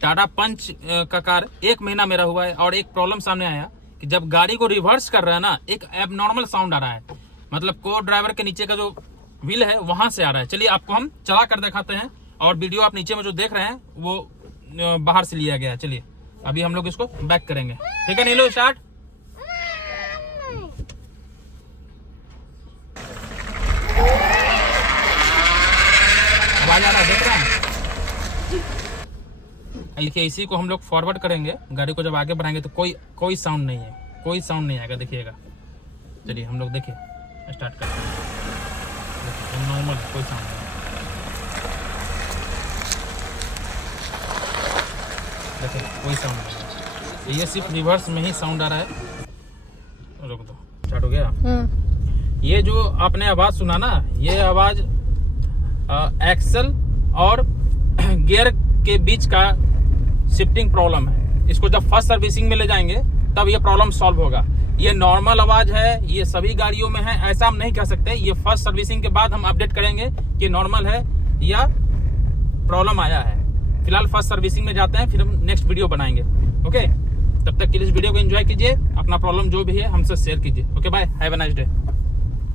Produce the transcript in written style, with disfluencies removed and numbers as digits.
टाटा पंच का कार 1 महीना मेरा हुआ है और एक प्रॉब्लम सामने आया कि जब गाड़ी को रिवर्स कर रहा है ना, एक एबनॉर्मल साउंड आ रहा है, मतलब को ड्राइवर के नीचे का जो व्हील है वहां से आ रहा है। चलिए आपको हम चला कर दिखाते हैं और वीडियो आप नीचे में जो देख रहे हैं वो बाहर से लिया गया है। चलिए अभी हम लोग इसको बैक करेंगे, ठीक है नीलू, स्टार्ट। आवाज आ रहा है, देख रहे हैं। देखिए इसी को हम लोग फॉरवर्ड करेंगे, गाड़ी को जब आगे बढ़ाएंगे तो कोई साउंड नहीं है, कोई साउंड नहीं आएगा, देखिएगा। चलिए हम लोग देखिए स्टार्ट करते हैं, नॉर्मल कोई साउंड नहीं, देखिए कोई साउंड नहीं, ये सिर्फ रिवर्स में ही साउंड आ रहा है। रुक दो, स्टार्ट हो गया। ये जो आपने आवाज सुना ना, ये आवाज एक्सल और गियर के बीच का शिफ्टिंग प्रॉब्लम है। इसको जब फर्स्ट सर्विसिंग में ले जाएंगे तब ये प्रॉब्लम सॉल्व होगा। ये नॉर्मल आवाज है, ये सभी गाड़ियों में है, ऐसा हम नहीं कह सकते। ये फर्स्ट सर्विसिंग के बाद हम अपडेट करेंगे कि नॉर्मल है या प्रॉब्लम आया है। फिलहाल फर्स्ट सर्विसिंग में जाते हैं, फिर हम नेक्स्ट वीडियो बनाएंगे। ओके, तब तक के लिए इस वीडियो को एंजॉय कीजिए, अपना प्रॉब्लम जो भी है हमसे शेयर कीजिए। Okay bye, have a nice day.